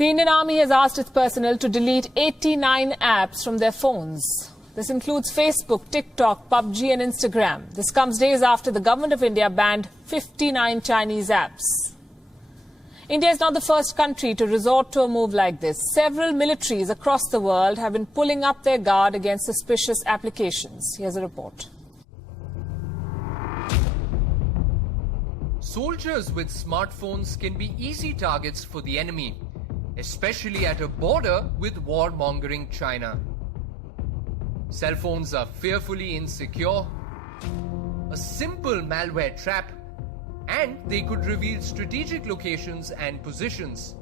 The Indian Army has asked its personnel to delete 89 apps from their phones. This includes Facebook, TikTok, PUBG and Instagram. This comes days after the government of India banned 59 Chinese apps. India is not the first country to resort to a move like this. Several militaries across the world have been pulling up their guard against suspicious applications. Here's a report. Soldiers with smartphones can be easy targets for the enemy, especially at a border with war-mongering China. Cell phones are fearfully insecure, a simple malware trap, and they could reveal strategic locations and positions.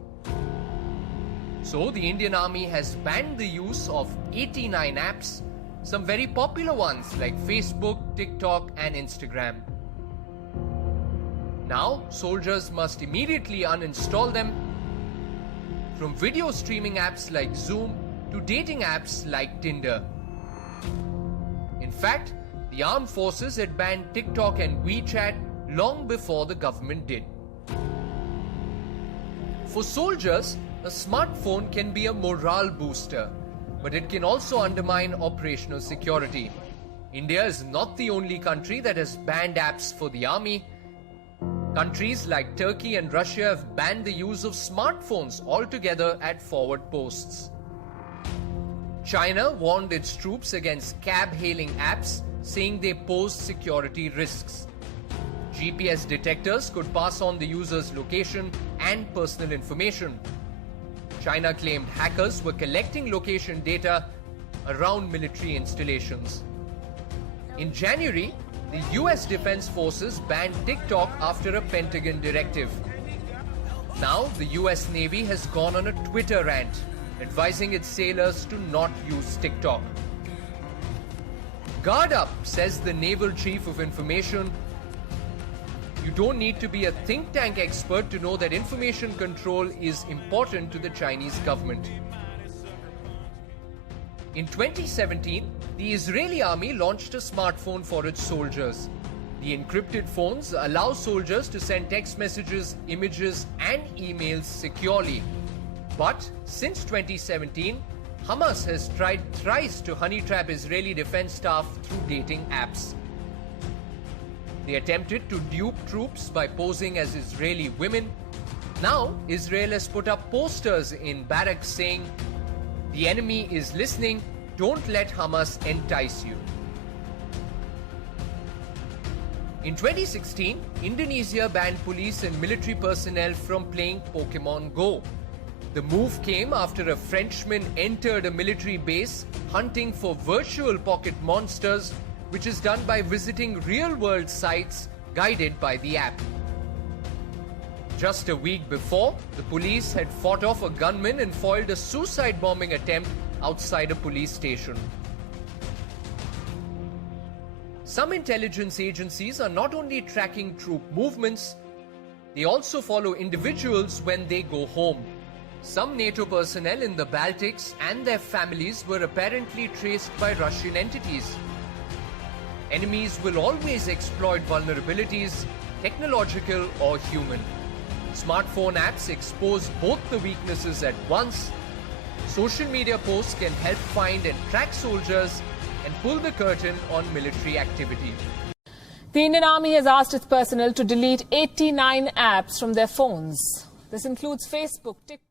So the Indian Army has banned the use of 89 apps, some very popular ones like Facebook, TikTok and Instagram. Now, soldiers must immediately uninstall them, from video streaming apps like Zoom to dating apps like Tinder. In fact, the armed forces had banned TikTok and WeChat long before the government did. For soldiers, a smartphone can be a morale booster, but it can also undermine operational security. India is not the only country that has banned apps for the army. Countries like Turkey and Russia have banned the use of smartphones altogether at forward posts. China warned its troops against cab-hailing apps, saying they pose security risks. GPS detectors could pass on the user's location and personal information. China claimed hackers were collecting location data around military installations. In January, the US Defense Forces banned TikTok after a Pentagon directive. Now, the US Navy has gone on a Twitter rant, advising its sailors to not use TikTok. Guard up, says the Naval Chief of Information. You don't need to be a think tank expert to know that information control is important to the Chinese government. In 2017, the Israeli army launched a smartphone for its soldiers. The encrypted phones allow soldiers to send text messages, images, and emails securely. But since 2017, Hamas has tried thrice to honey trap Israeli defense staff through dating apps. They attempted to dupe troops by posing as Israeli women. Now, Israel has put up posters in barracks saying, "The enemy is listening, don't let Hamas entice you." In 2016, Indonesia banned police and military personnel from playing Pokemon Go. The move came after a Frenchman entered a military base hunting for virtual pocket monsters, which is done by visiting real-world sites guided by the app. Just a week before, the police had fought off a gunman and foiled a suicide bombing attempt outside a police station. Some intelligence agencies are not only tracking troop movements, they also follow individuals when they go home. Some NATO personnel in the Baltics and their families were apparently traced by Russian entities. Enemies will always exploit vulnerabilities, technological or human. Smartphone apps expose both the weaknesses at once. Social media posts can help find and track soldiers and pull the curtain on military activity. The Indian Army has asked its personnel to delete 89 apps from their phones. This includes Facebook, TikTok.